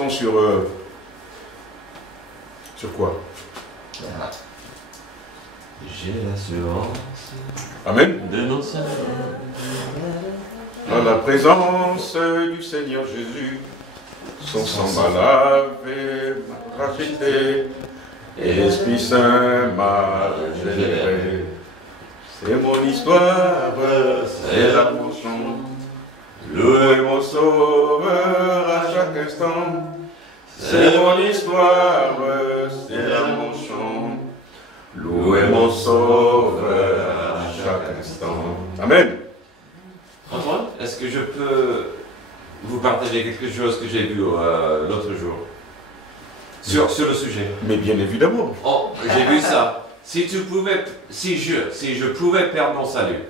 leçon sur quoi? J'ai l'assurance. Amen. De nos saints. Dans la présence du Seigneur Jésus, son sang m'a lavé, m'a racheté, et l'Esprit Saint m'a régénéré. C'est mon histoire, c'est la motion. Louez mon sauveur à chaque instant. C'est mon histoire, c'est la motion. Louez mon sauveur à chaque instant. Amen. Antoine, est-ce que je peux vous partager quelque chose que j'ai vu l'autre jour sur le sujet? Mais bien évidemment. Oh, j'ai vu ça. Si je pouvais perdre mon salut,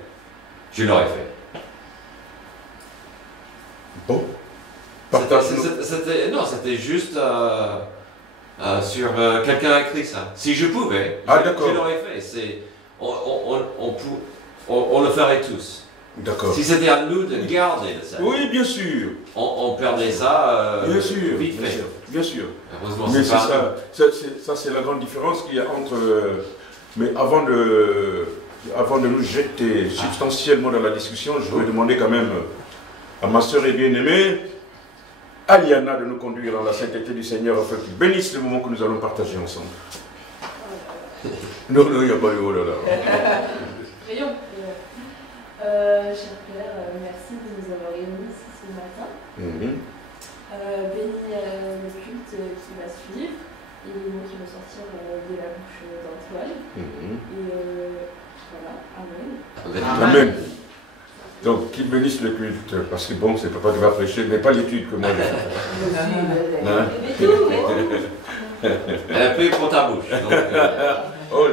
je l'aurais fait. Bon. C'était juste sur quelqu'un a écrit ça. Si je pouvais, je l'aurais fait. On le ferait tous. D'accord. Si c'était à nous de garder le salut. Oui, bien sûr. On perdait ça bien sûr, vite fait. Bien sûr. Heureusement, mais c'est pas ça, c'est la grande différence qu'il y a entre... mais avant de nous jeter substantiellement dans la discussion, je vais demander quand même à ma sœur et bien-aimée, Aliana, de nous conduire dans la sainteté du Seigneur afin qu'il bénisse le moment que nous allons partager ensemble. Non, il n'y a pas de oh là là. Prions. Cher Père, merci de nous avoir réunis ici ce matin. Bénis le culte qui va suivre et les mots qui vont sortir de la bouche d'Antoine. Et voilà, Amen. Amen. Donc, qu'il bénisse le culte, parce que bon, c'est papa qui va prêcher, mais pas l'étude que moi j'ai fait. Elle a pris pour ta bouche. Donc, oh,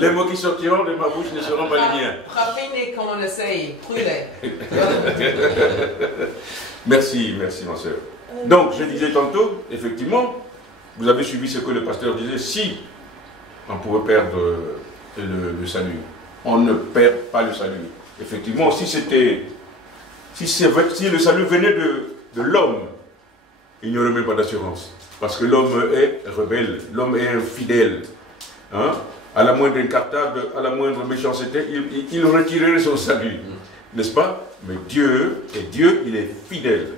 les mots qui sortiront de ma bouche ne seront pas les miens. Raffinez comme on essaye, brûlez. Merci, merci ma soeur. Donc, je disais tantôt, effectivement, vous avez suivi ce que le pasteur disait, si on pouvait perdre le salut, on ne perd pas le salut. Effectivement, si le salut venait de l'homme, il n'y aurait même pas d'assurance. Parce que l'homme est rebelle, l'homme est infidèle. Hein? À la moindre incartade, à la moindre méchanceté, il retirerait son salut. N'est-ce pas? Mais Dieu, il est fidèle.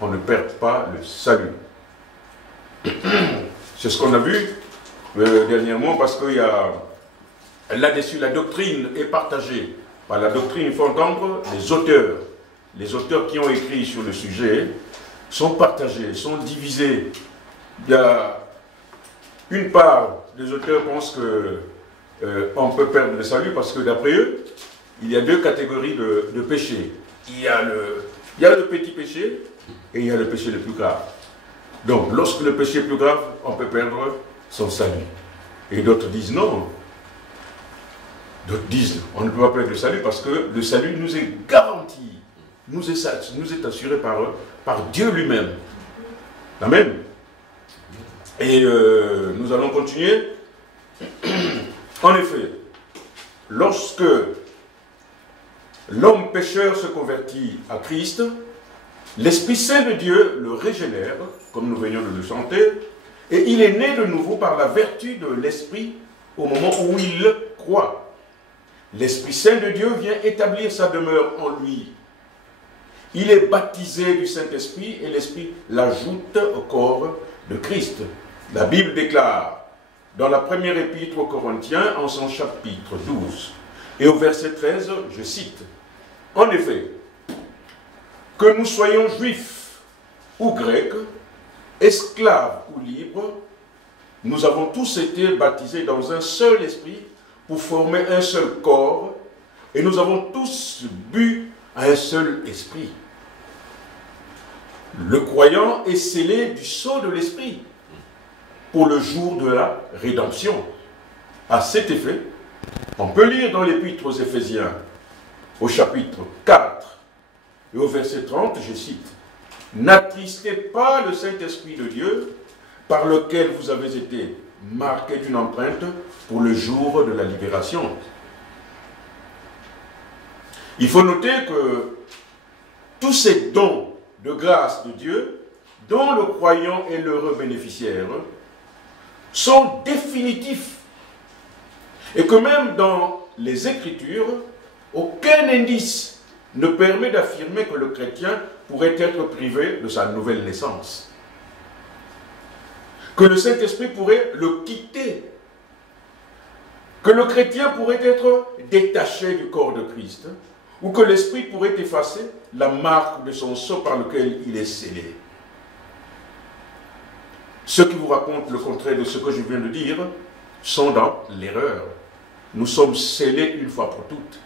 On ne perd pas le salut. C'est ce qu'on a vu dernièrement, parce qu'il y a là-dessus, la doctrine est partagée. Par la doctrine, il faut entendre les auteurs. Les auteurs qui ont écrit sur le sujet sont partagés, sont divisés. Il y a une part des auteurs pensent qu'on peut perdre le salut parce que d'après eux, il y a deux catégories de péchés. Il y a le petit péché et il y a le péché le plus grave. Donc, lorsque le péché est plus grave, on peut perdre son salut. Et d'autres disent non. D'autres disent on ne peut pas perdre le salut parce que le salut nous est garanti, nous est assuré par Dieu lui-même. Amen. Et nous allons continuer. En effet, lorsque l'homme pécheur se convertit à Christ, l'Esprit Saint de Dieu le régénère, comme nous venions de le chanter, et il est né de nouveau par la vertu de l'Esprit au moment où il croit. L'Esprit Saint de Dieu vient établir sa demeure en lui. Il est baptisé du Saint-Esprit et l'Esprit l'ajoute au corps de Christ. La Bible déclare dans la première épître aux Corinthiens, en son chapitre 12, et au verset 13, je cite, « En effet, que nous soyons juifs ou grecs, esclaves ou libres, nous avons tous été baptisés dans un seul esprit pour former un seul corps, et nous avons tous bu à un seul esprit. Le croyant est scellé du sceau de l'esprit pour le jour de la rédemption. À cet effet, on peut lire dans l'épître aux Éphésiens, au chapitre 4, et au verset 30, je cite, « N'attristez pas le Saint-Esprit de Dieu, par lequel vous avez été marqués d'une empreinte pour le jour de la libération. » Il faut noter que tous ces dons de grâce de Dieu dont le croyant est l'heureux bénéficiaire sont définitifs et que même dans les Écritures, aucun indice ne permet d'affirmer que le chrétien pourrait être privé de sa nouvelle naissance, que le Saint-Esprit pourrait le quitter, que le chrétien pourrait être détaché du corps de Christ, ou que l'Esprit pourrait effacer la marque de son sceau par lequel il est scellé. Ceux qui vous racontent le contraire de ce que je viens de dire sont dans l'erreur. Nous sommes scellés une fois pour toutes.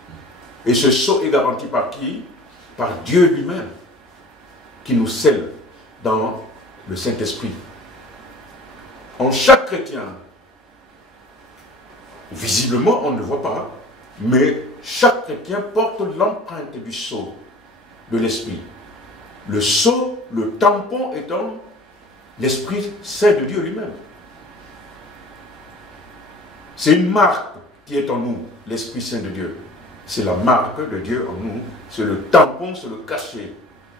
Et ce sceau est garanti par qui? Par Dieu lui-même, qui nous scelle dans le Saint-Esprit. En chaque chrétien, visiblement on ne le voit pas, mais chaque chrétien porte l'empreinte du sceau de l'Esprit. Le sceau, le tampon étant l'Esprit Saint de Dieu lui-même. C'est une marque qui est en nous, l'Esprit Saint de Dieu. C'est la marque de Dieu en nous. C'est le tampon, c'est le cachet.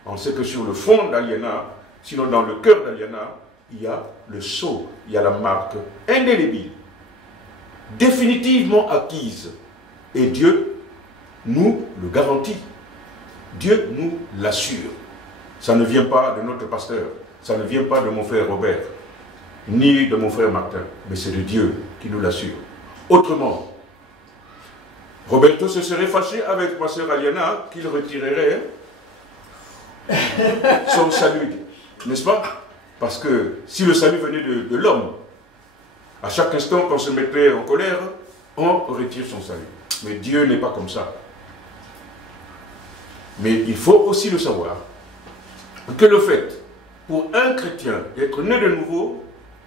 On sait que sur le front d'Aliéna, sinon dans le cœur d'Aliéna, il y a le sceau, il y a la marque indélébile, définitivement acquise. Et Dieu nous le garantit. Dieu nous l'assure. Ça ne vient pas de notre pasteur, ça ne vient pas de mon frère Robert, ni de mon frère Martin, mais c'est de Dieu qui nous l'assure. Autrement, Roberto se serait fâché avec ma sœur Aliana qu'il retirerait son salut, n'est-ce pas? Parce que si le salut venait de l'homme, à chaque instant qu'on se mettrait en colère, on retire son salut. Mais Dieu n'est pas comme ça. Mais il faut aussi le savoir, que le fait, pour un chrétien, d'être né de nouveau,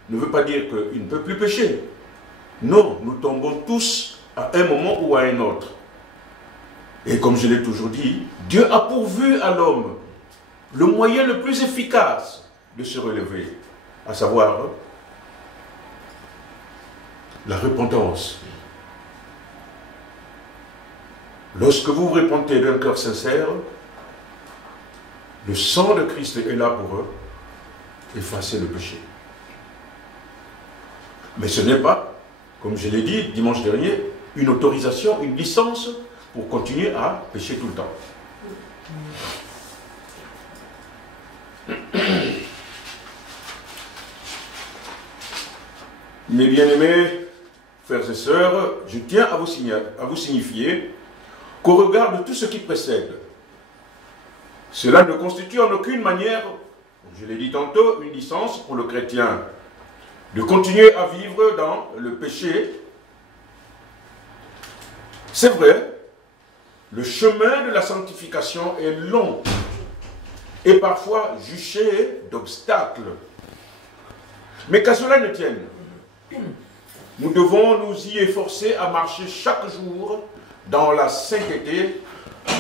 ne veut pas dire qu'il ne peut plus pécher. Non, nous tombons tous à un moment ou à un autre. Et comme je l'ai toujours dit, Dieu a pourvu à l'homme le moyen le plus efficace de se relever, à savoir la repentance. Lorsque vous vous repentez d'un cœur sincère, le sang de Christ est là pour effacer le péché. Mais ce n'est pas, comme je l'ai dit dimanche dernier, une autorisation, une licence pour continuer à pécher tout le temps. Mes bien-aimés frères et sœurs, je tiens à vous signifier qu'au regard de tout ce qui précède, cela ne constitue en aucune manière, je l'ai dit tantôt, une licence pour le chrétien de continuer à vivre dans le péché. C'est vrai, le chemin de la sanctification est long et parfois juché d'obstacles. Mais qu'à cela ne tienne, nous devons nous y efforcer à marcher chaque jour dans la sainteté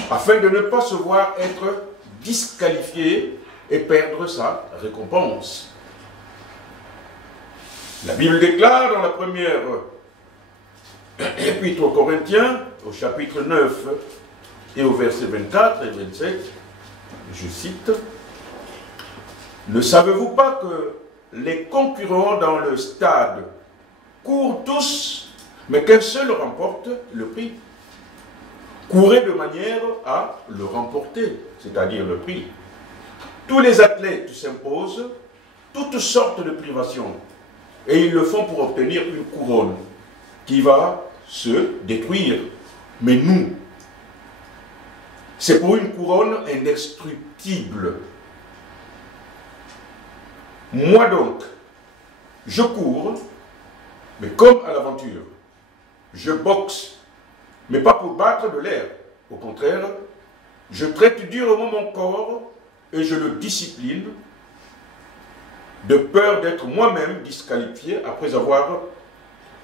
afin de ne pas se voir être disqualifié et perdre sa récompense. La Bible déclare dans la première épître aux Corinthiens, au chapitre 9 et au verset 24 et 27, je cite, « Ne savez-vous pas que les concurrents dans le stade courent tous, mais qu'un seul remporte le prix? Courez de manière à le remporter, c'est-à-dire le prix. Tous les athlètes s'imposent toutes sortes de privations, et ils le font pour obtenir une couronne qui va se détruire. Mais nous, c'est pour une couronne indestructible. Moi donc, je cours, mais comme à l'aventure. Je boxe, mais pas pour battre de l'air. Au contraire, je traite durement mon corps et je le discipline, de peur d'être moi-même disqualifié après avoir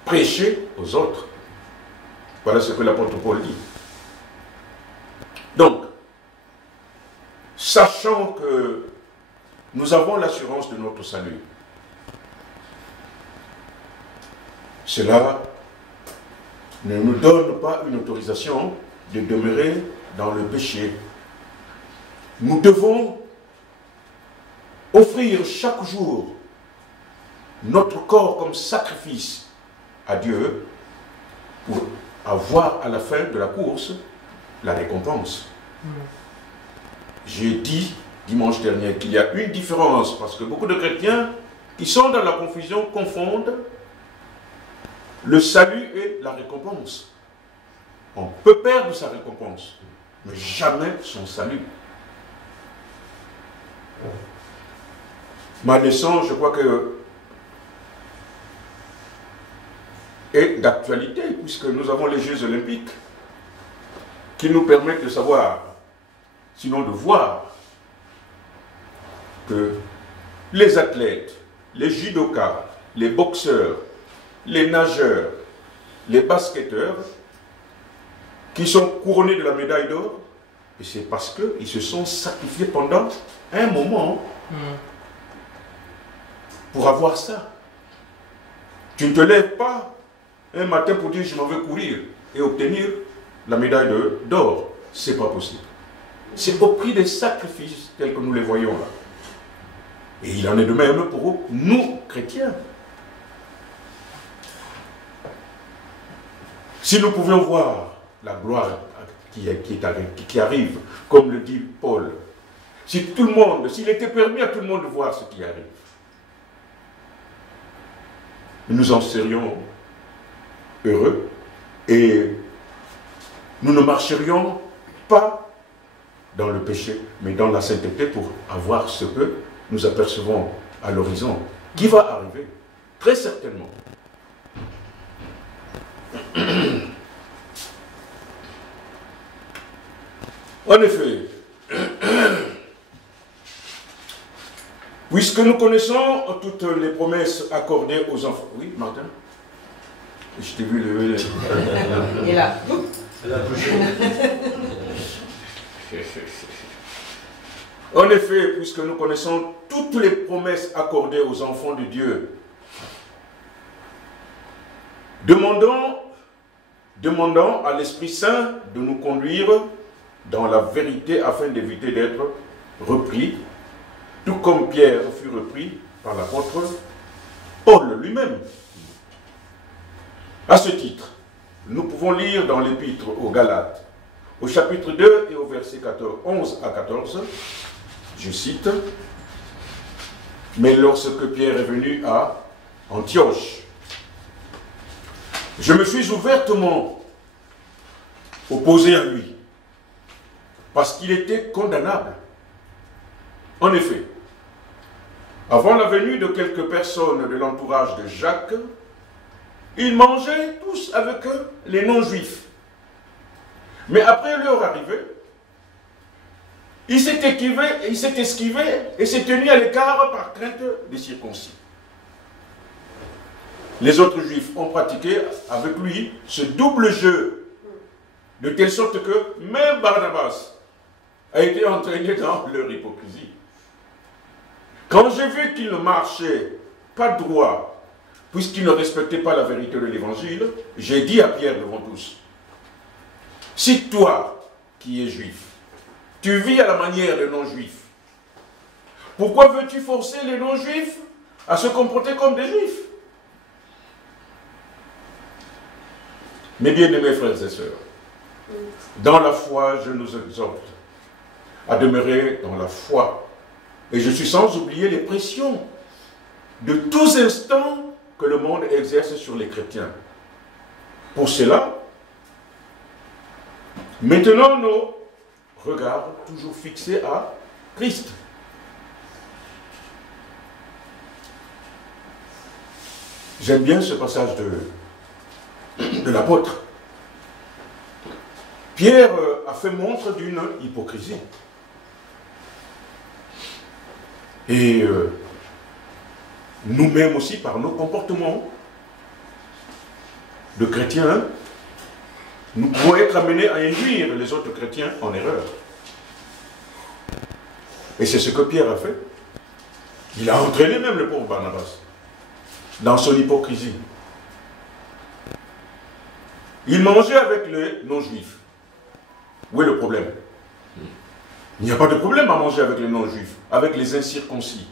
prêché aux autres. Voilà ce que l'apôtre Paul dit. Donc, sachant que nous avons l'assurance de notre salut, cela ne nous donne pas une autorisation de demeurer dans le péché. Nous devons offrir chaque jour notre corps comme sacrifice à Dieu pour avoir à la fin de la course la récompense. J'ai dit dimanche dernier qu'il y a une différence parce que beaucoup de chrétiens qui sont dans la confusion confondent le salut et la récompense. On peut perdre sa récompense, mais jamais son salut. Ma leçon, je crois que est d'actualité, puisque nous avons les Jeux olympiques qui nous permettent de savoir, sinon de voir, que les athlètes, les judokas, les boxeurs, les nageurs, les basketteurs, qui sont couronnés de la médaille d'or, et c'est parce qu'ils se sont sacrifiés pendant un moment pour avoir ça. Tu ne te lèves pas un matin pour dire je m'en vais courir et obtenir la médaille d'or. C'est pas possible. C'est au prix des sacrifices tels que nous les voyons là. Et il en est de même pour nous, chrétiens. Si nous pouvions voir la gloire qui arrive, comme le dit Paul, si tout le monde, s'il était permis à tout le monde de voir ce qui arrive, nous en serions heureux et nous ne marcherions pas dans le péché, mais dans la sainteté pour avoir ce que nous apercevons à l'horizon, qui va arriver, très certainement. En effet, puisque nous connaissons toutes les promesses accordées aux enfants. Oui, Martin? Je t'ai vu lever les... Et là. En effet, puisque nous connaissons toutes les promesses accordées aux enfants de Dieu, demandons à l'Esprit Saint de nous conduire dans la vérité afin d'éviter d'être repris, tout comme Pierre fut repris par l'apôtre Paul lui-même. À ce titre, nous pouvons lire dans l'épître aux Galates, au chapitre 2 et au verset 11 à 14, je cite, « Mais lorsque Pierre est venu à Antioche, je me suis ouvertement opposé à lui, parce qu'il était condamnable. En effet, avant la venue de quelques personnes de l'entourage de Jacques, ils mangeaient tous avec les non-juifs. Mais après leur arrivée, il s'est esquivé et s'est tenu à l'écart par crainte des circoncis. Les autres juifs ont pratiqué avec lui ce double jeu, de telle sorte que même Barnabas a été entraîné dans leur hypocrisie. Quand j'ai vu qu'il ne marchait pas droit, puisqu'il ne respectait pas la vérité de l'évangile, j'ai dit à Pierre devant tous, « Si toi, qui es juif, tu vis à la manière des non-juifs, pourquoi veux-tu forcer les non-juifs à se comporter comme des juifs ?» Mes bien-aimés frères et sœurs, dans la foi, je nous exhorte à demeurer dans la foi. Et je suis sans oublier les pressions de tous instants que le monde exerce sur les chrétiens. Pour cela, maintenant nos regards toujours fixés à Christ. J'aime bien ce passage de l'apôtre. Pierre a fait montre d'une hypocrisie. Et nous-mêmes aussi, par nos comportements de chrétiens, nous pouvons être amenés à induire les autres chrétiens en erreur. Et c'est ce que Pierre a fait. Il a entraîné même le pauvre Barnabas dans son hypocrisie. Il mangeait avec les non-juifs. Où est le problème? Il n'y a pas de problème à manger avec les non-juifs, avec les incirconcis.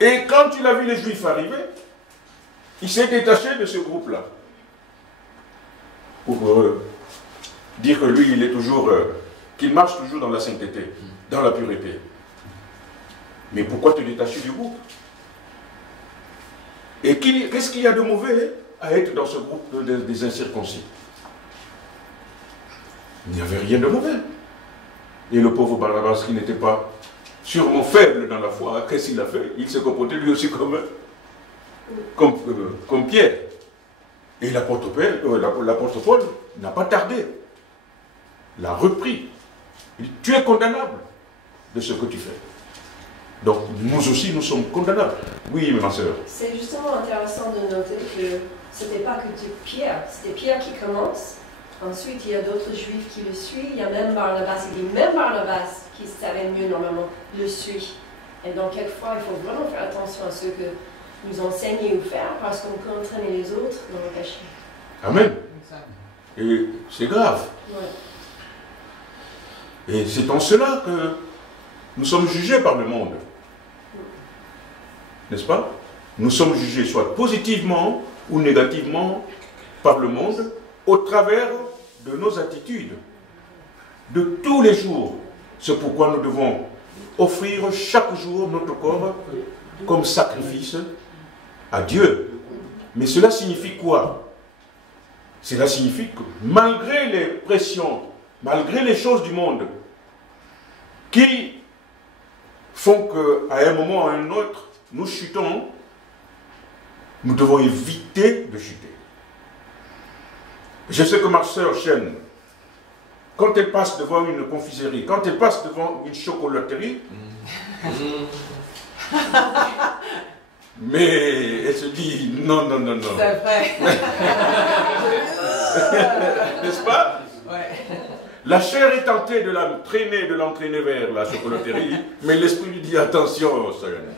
Et quand il a vu les Juifs arriver, il s'est détaché de ce groupe-là. Pour dire que lui, il est toujours, qu'il marche toujours dans la sainteté, dans la pureté. Mais pourquoi te détacher du groupe? Et qu'est-ce qu'il y a de mauvais à être dans ce groupe des incirconcis? Il n'y avait rien de mauvais. Et le pauvre Barnabas, qui n'était pas sûrement faible dans la foi, qu'est-ce qu'il a fait? Il s'est comporté lui aussi comme Pierre. Et l'apôtre Paul n'a pas tardé. L'a repris. Il dit, tu es condamnable de ce que tu fais. Donc nous aussi, nous sommes condamnables. Oui, ma soeur. C'est justement intéressant de noter que ce n'était pas que Pierre, c'était Pierre qui commence. Ensuite, il y a d'autres juifs qui le suivent. Il y a même Barnabas. Il dit même Barnabas, qui savait mieux normalement, le suit. Et donc, quelquefois, il faut vraiment faire attention à ce que nous enseignons ou faire, parce qu'on peut entraîner les autres dans le péché. Amen. Et c'est grave. Ouais. Et c'est en cela que nous sommes jugés par le monde. N'est-ce pas? Nous sommes jugés soit positivement ou négativement par le monde au travers de nos attitudes de tous les jours. C'est pourquoi nous devons offrir chaque jour notre corps comme sacrifice à Dieu. Mais cela signifie quoi? Cela signifie que malgré les pressions, malgré les choses du monde qui font qu'à un moment ou à un autre, nous chutons, nous devons éviter de chuter. Je sais que ma soeur Chen, quand elle passe devant une confiserie, quand elle passe devant une chocolaterie, mais elle se dit non, non, non, non. C'est vrai. N'est-ce pas? Ouais. La chair est tentée de l'entraîner vers la chocolaterie, mais l'esprit lui dit attention, Chen.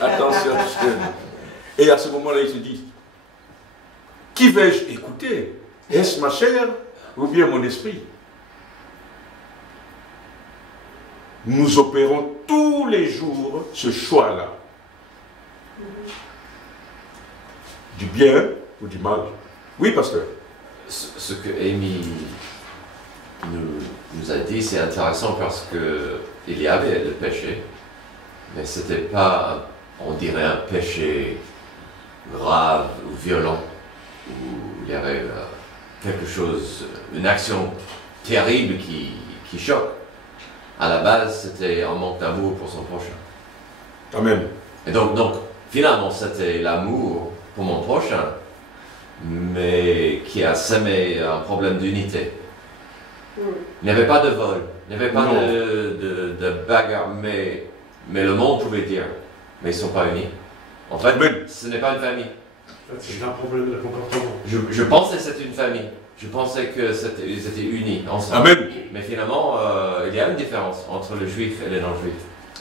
Attention, Chen. Et à ce moment-là, il se dit, qui vais-je écouter? Est-ce ma chair ou bien mon esprit? Nous opérons tous les jours ce choix-là. Du bien ou du mal. Oui, pasteur. Ce que Amy nous a dit, c'est intéressant parce que il y avait le péché, mais c'était pas, on dirait, un péché grave ou violent, où il y avait quelque chose, une action terrible qui choque. À la base, c'était un manque d'amour pour son prochain. Amen. Et donc finalement, c'était l'amour pour mon prochain, mais qui a semé un problème d'unité. Il n'y avait pas de vol, il n'y avait pas de bagarre, mais le monde pouvait dire, mais ils ne sont pas unis. En fait, ce n'est pas une famille. C'est un problème de comportement. Je pensais que c'était une famille. Je pensais qu'ils étaient unis ensemble. Amen. Mais finalement, il y a une différence entre les juifs et les non-juifs.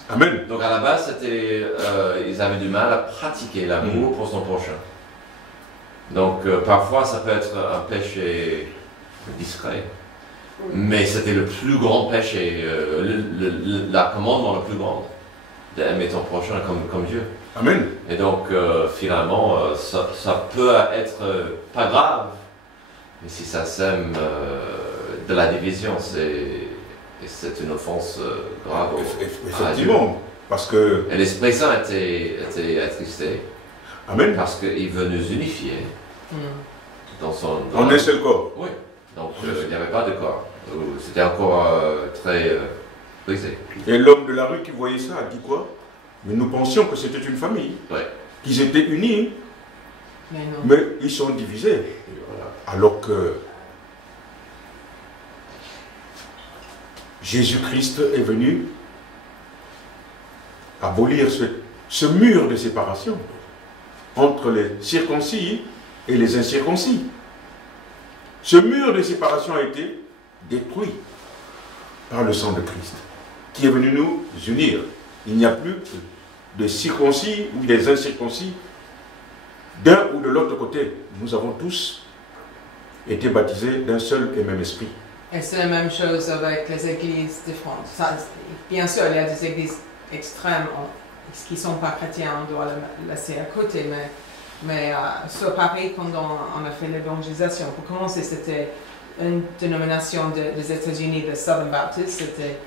Amen. Donc à la base, ils avaient du mal à pratiquer l'amour pour son prochain. Donc parfois, ça peut être un péché discret. Mais c'était le plus grand péché, la commandement le plus grand, d'aimer ton prochain comme Dieu. Amen. Et donc, finalement, ça peut être pas grave, mais si ça sème de la division, c'est une offense grave. Effectivement, parce que... Et l'Esprit Saint était attristé. Amen. Parce qu'il veut nous unifier dans en un seul corps. Oui. Donc, il n'y avait pas de corps. C'était encore très brisé. Et l'homme de la rue qui voyait ça a dit quoi? Mais nous pensions que c'était une famille, qu'ils étaient unis, mais ils sont divisés. Voilà. Alors que Jésus-Christ est venu abolir ce mur de séparation entre les circoncis et les incirconcis. Ce mur de séparation a été détruit par le sang de Christ, qui est venu nous unir. Il n'y a plus de circoncis ou des incirconcis d'un ou de l'autre côté. Nous avons tous été baptisés d'un seul et même esprit. Et c'est la même chose avec les églises différentes. Ça, bien sûr, il y a des églises extrêmes qui ne sont pas chrétiens, on doit le laisser à côté. Mais sur Paris, quand on a fait l'évangélisation, pour commencer, c'était une dénomination des États-Unis, le Southern Baptist, c'était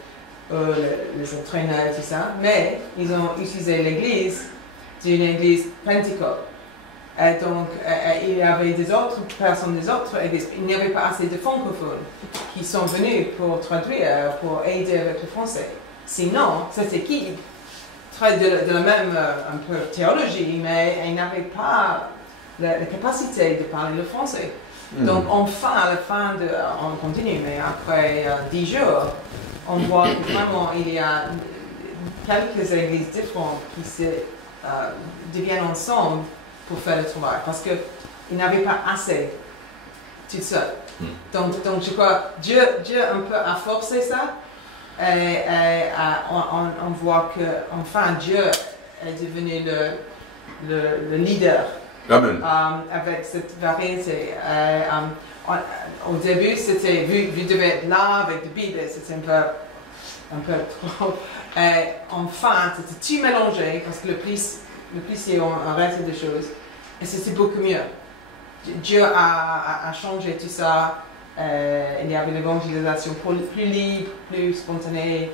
les entraîneurs et tout ça. Mais ils ont utilisé l'église d'une église pentecôte. Et donc, il y avait des autres personnes des autres églises. Il n'y avait pas assez de francophones qui sont venus pour traduire, pour aider avec le français. Sinon, cette équipe de la même un peu théologie, mais elle n'avait pas la capacité de parler le français. Donc, enfin, à la fin on continue, mais après 10 jours, on voit que vraiment il y a quelques églises différentes qui deviennent ensemble pour faire le travail, parce qu'ils n'avaient pas assez tout seul. Donc je crois Dieu un peu a forcé ça, et on voit que enfin Dieu est devenu le leader. Amen. Avec cette variété. Au début, c'était vous devez être là avec la Bible, c'était un peu trop. Et enfin, c'était tout mélangé parce que le policier a arrêté des choses et c'était beaucoup mieux. Dieu a changé tout ça. Il y avait l'évangélisation plus libre, plus spontanée.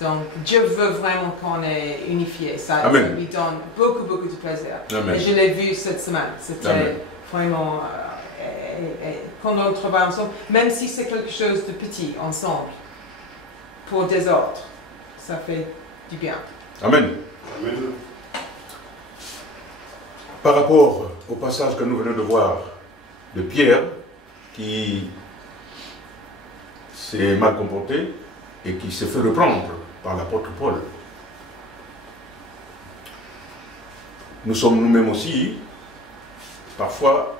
Donc Dieu veut vraiment qu'on est unifié. Ça lui donne beaucoup de plaisir. Amen. Et je l'ai vu cette semaine. C'était vraiment quand on travaille ensemble, même si c'est quelque chose de petit ensemble, pour des autres, ça fait du bien. Amen. Amen. Par rapport au passage que nous venons de voir de Pierre, qui s'est mal comporté et qui s'est fait reprendre par l'apôtre Paul, nous sommes nous-mêmes aussi parfois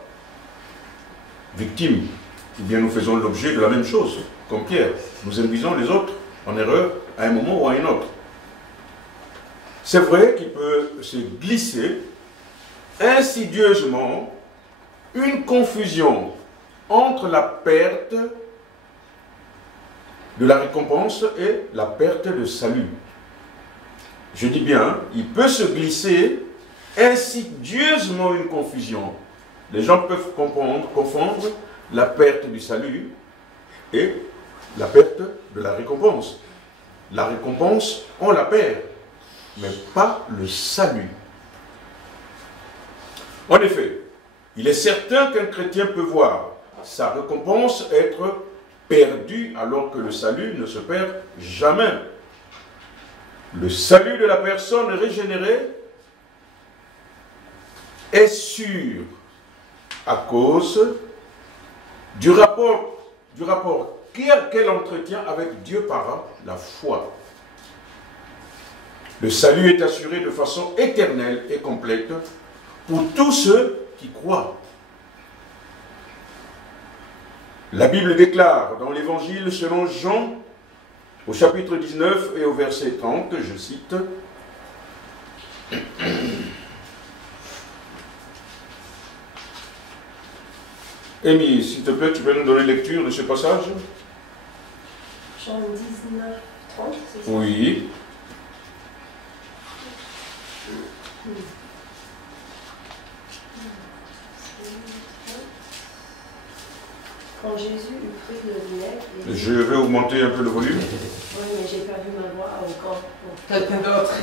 victimes, ou bien nous faisons l'objet de la même chose, comme Pierre. Nous induisons les autres en erreur à un moment ou à un autre. C'est vrai qu'il peut se glisser insidieusement une confusion entre la perte de la récompense et la perte de salut. Je dis bien, il peut se glisser insidieusement une confusion. Les gens peuvent confondre la perte du salut et la perte de la récompense. La récompense, on la perd, mais pas le salut. En effet, il est certain qu'un chrétien peut voir sa récompense être perdue alors que le salut ne se perd jamais. Le salut de la personne régénérée est sûr à cause du rapport qu'elle entretient avec Dieu par la foi. Le salut est assuré de façon éternelle et complète pour tous ceux qui croient. La Bible déclare dans l'Évangile selon Jean, au chapitre 19 et au verset 30, je cite, Amy, s'il te plaît, tu peux nous donner lecture de ce passage? Jean 19, 30, c'est ça? Oui. Quand Jésus eut pris le vinaigre, il dit... Je vais augmenter un peu le volume. Oui, mais j'ai perdu ma voix encore. Quelqu'un d'autre.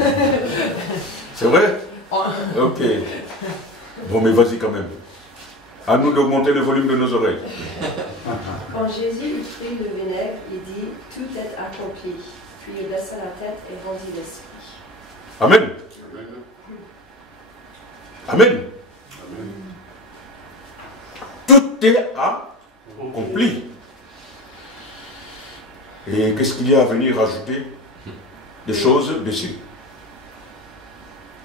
C'est vrai? Ok. Bon, mais vas-y quand même. À nous d'augmenter le volume de nos oreilles. Quand Jésus eut pris le vinaigre, il dit, tout est accompli. Puis il baissa la tête et rendit l'esprit. Amen. Amen. Tout est accompli. Et qu'est-ce qu'il y a à venir rajouter des choses dessus?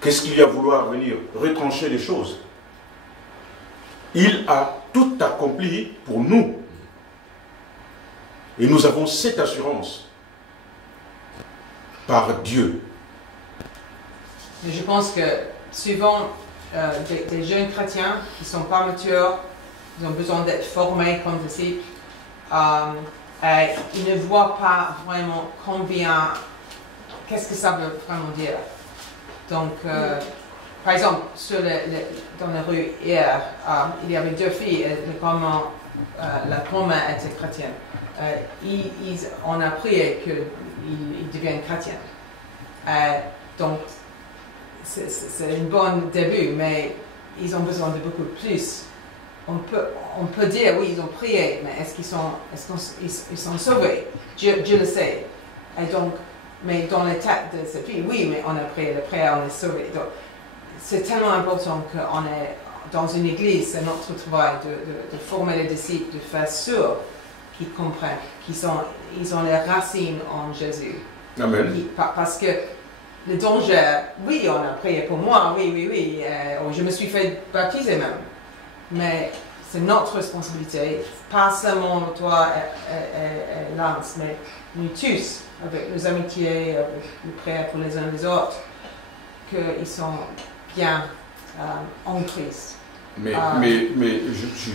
Qu'est-ce qu'il y a à vouloir venir retrancher les choses? Il a tout accompli pour nous. Et nous avons cette assurance par Dieu. Mais je pense que souvent, des jeunes chrétiens qui ne sont pas matures, ils ont besoin d'être formés comme disciples. Ils ne voient pas vraiment qu'est-ce que ça veut vraiment dire. Donc, par exemple, dans la rue hier, il y avait deux filles, et la grand-mère était chrétienne. On a prié qu'ils deviennent chrétiens. Donc, c'est un bon début, mais ils ont besoin de beaucoup plus. On peut dire, oui, ils ont prié, mais est-ce qu'ils sont sauvés? Dieu le sait. Et donc, mais dans la tête de cette fille, oui, mais on a prié, la prière, on est sauvés. Donc, c'est tellement important qu'on est dans une église, c'est notre travail de former les disciples, de faire sûr qu'ils comprennent, qu'ils ont les racines en Jésus. Amen. Parce que le danger, oui, on a prié pour moi, oui, je me suis fait baptiser même. Mais c'est notre responsabilité, pas seulement toi et Lance, mais nous tous, avec nos amitiés, avec les prières pour les uns les autres, qu'ils sont bien en Christ. Mais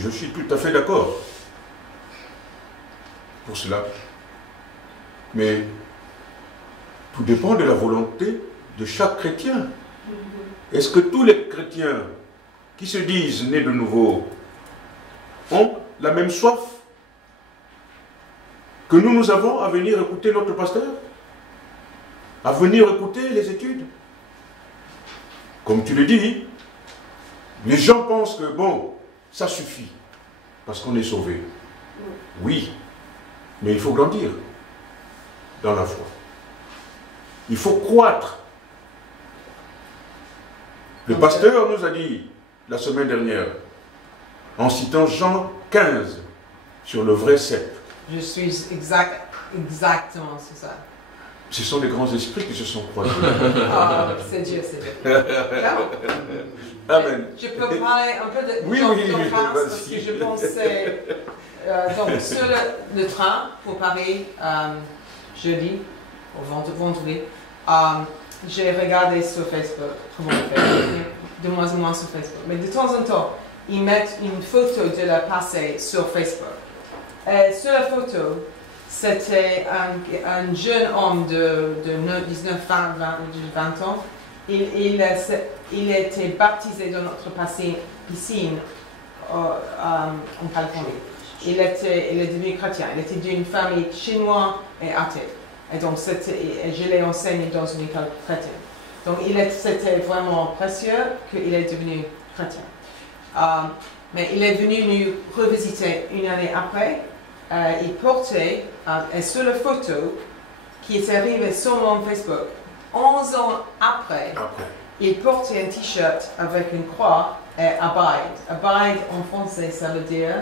je suis tout à fait d'accord pour cela. Mais tout dépend de la volonté de chaque chrétien. Est-ce que tous les chrétiens qui se disent nés de nouveau ont la même soif que nous avons à venir écouter notre pasteur, à venir écouter les études? Comme tu le dis, les gens pensent que bon, ça suffit parce qu'on est sauvé. Oui, mais il faut grandir dans la foi. Il faut croître. Le pasteur nous a dit la semaine dernière, en citant Jean 15, sur le vrai cep. Je suis exactement sur ça. Ce sont les grands esprits qui se sont croisés. C'est Dieu, c'est Dieu. Amen. Je peux parler un peu de France parce que je pensais donc sur le train pour Paris jeudi ou vendredi. J'ai regardé sur Facebook comment on fait, de moins en moins sur Facebook. Mais de temps en temps, ils mettent une photo de la passée sur Facebook. Et sur la photo, c'était un jeune homme de 19, 20 ans. Il était baptisé dans notre piscine en Californie. Il est devenu chrétien. Il était d'une famille chinoise et athée. Et donc, je l'ai enseigné dans une école chrétienne. Donc, c'était vraiment précieux qu'il est devenu chrétien. Mais il est venu nous revisiter une année après. Il portait, et sur la photo qui est arrivée sur mon Facebook, 11 ans après, il portait un t-shirt avec une croix et abide. Abide en français, ça veut dire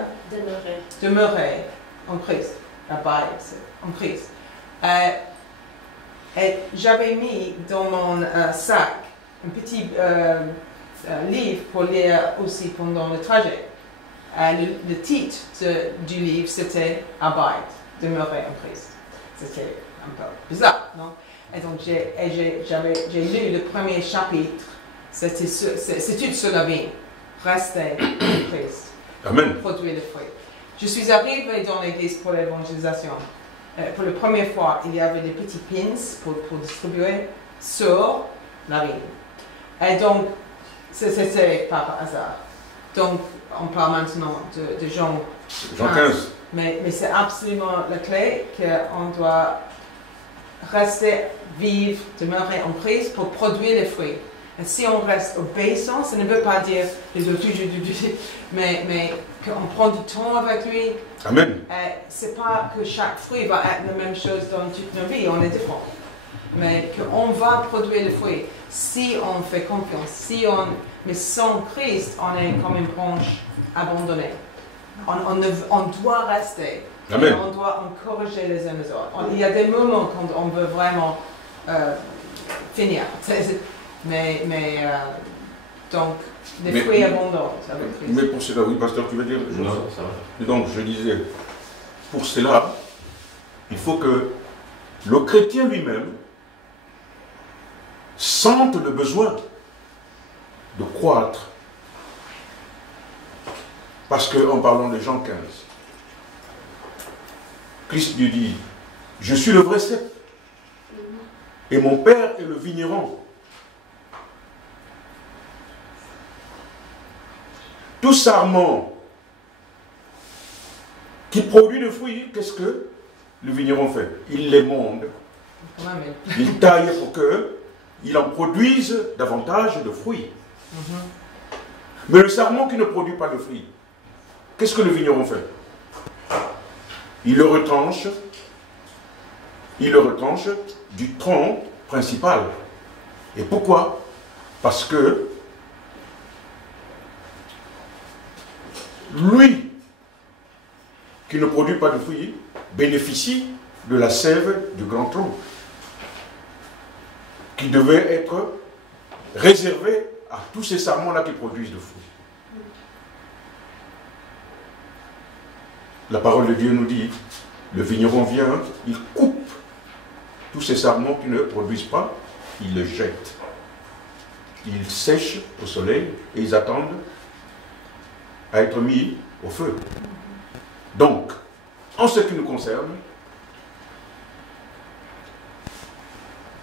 demeurer en Christ. Abide, en Christ. Et j'avais mis dans mon sac un petit livre pour lire aussi pendant le trajet. Le titre du livre, c'était Abide, demeurer en Christ. C'était un peu bizarre, non? Et donc, j'ai lu le premier chapitre, c'est tout sur la vie, rester en Christ, Amen. Produire le fruit. Je suis arrivée dans l'église pour l'évangélisation. Pour la première fois, il y avait des petits pins pour distribuer sur la vie. Et donc, c'était par hasard. Donc, on parle maintenant de Jean 15. Mais c'est absolument la clé qu'on doit rester, vivre, demeurer en Christ pour produire les fruits. Et si on reste obéissant, ça ne veut pas dire mais qu'on prend du temps avec lui. Amen. C'est pas que chaque fruit va être la même chose dans toute nos vies, on est différents. Mais qu'on va produire les fruits si on fait confiance, mais sans Christ, on est comme une branche abandonnée. On doit rester. Amen. On doit encourager les uns les autres. Il y a des moments quand on veut vraiment finir. Donc, des fruits abondants avec Christ. Mais pour cela, oui, pasteur, tu veux dire? Non, ça va. Donc, je disais, pour cela, il faut que le chrétien lui-même sente le besoin de croître. Parce qu'en parlant de Jean 15, Christ lui dit, je suis le vrai cep, et mon Père est le vigneron. tout sarment qui produit de fruits, qu'est-ce que le vigneron fait? Il les monte. Il taille pour qu'il en produise davantage de fruits. Mais le sarment qui ne produit pas de fruits, qu'est-ce que le vigneron fait? Il le retranche du tronc principal. Et pourquoi? Parce que lui qui ne produit pas de fruits bénéficie de la sève du grand tronc qui devait être réservée à tous ces sarments-là qui produisent de fruits. La parole de Dieu nous dit, le vigneron vient, il coupe tous ces sarments qui ne produisent pas, il les jette. Ils sèchent au soleil et ils attendent à être mis au feu. Donc, en ce qui nous concerne,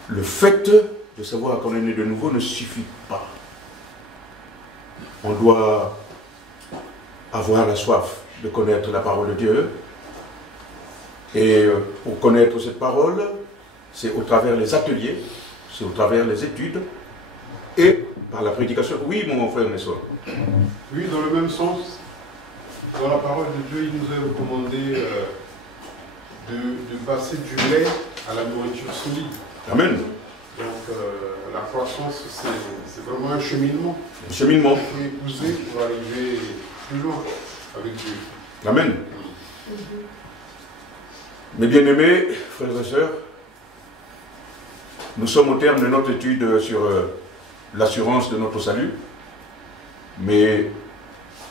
le fait de savoir qu'on est né de nouveau ne suffit pas. On doit avoir la soif de connaître la parole de Dieu. Et pour connaître cette parole, c'est au travers les ateliers, c'est au travers les études et par la prédication. Oui, mon frère Nessoir. Oui, dans le même sens, dans la parole de Dieu, il nous est recommandé de passer du lait à la nourriture solide. Amen. Donc la croissance, c'est vraiment un cheminement. Un cheminement. Il faut épouser pour arriver plus loin avec Dieu. Amen. Mes bien-aimés, frères et sœurs, nous sommes au terme de notre étude sur l'assurance de notre salut. Mais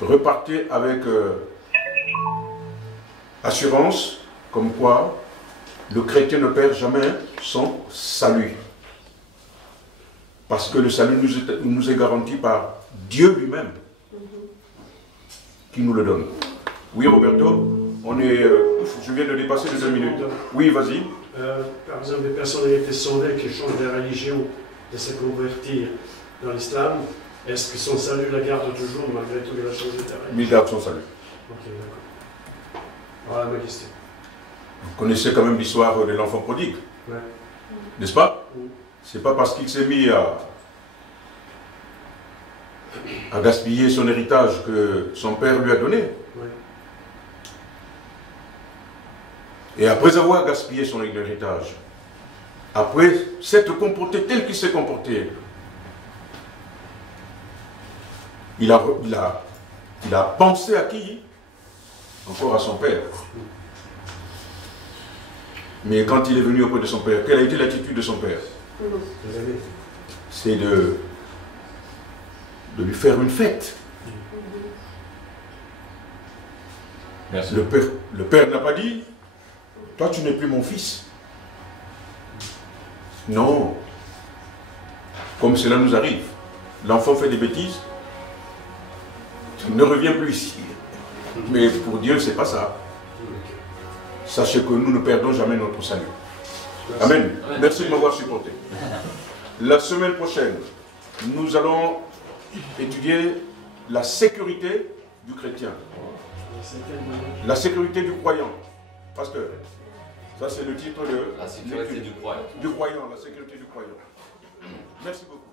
repartez avec assurance, comme quoi le chrétien ne perd jamais son salut. Parce que le salut nous est garanti par Dieu lui-même, qui nous le donne. Oui, Roberto, on est, je viens de dépasser de 2 minutes. Oui, vas-y. Par exemple, des personnes qui étaient sondées, qui changent de religion, de se convertir dans l'islam, est-ce que son salut la garde toujours, malgré tout, il a changé de religion? Il garde son salut. Ok, d'accord. Voilà ma question. Vous connaissez quand même l'histoire de l'enfant prodigue, Ouais. n'est-ce pas? Oui. C'est pas parce qu'il s'est mis à gaspiller son héritage que son père lui a donné. Ouais. Et après avoir gaspillé son héritage, après s'être comporté tel qu'il s'est comporté, il a pensé à qui? Encore à son père. Mais quand il est venu auprès de son père, quelle a été l'attitude de son père? C'est de lui faire une fête. Merci. Le père n'a pas dit, toi tu n'es plus mon fils. Non. Comme cela nous arrive. L'enfant fait des bêtises, il ne revient plus ici. Mais pour Dieu, c'est pas ça. Sachez que nous ne perdons jamais notre salut. Amen. Merci de m'avoir supporté. La semaine prochaine, nous allons étudier la sécurité du chrétien. La sécurité du croyant. Pasteur, ça c'est le titre de... La sécurité du croyant. Du croyant, la sécurité du croyant. Merci beaucoup.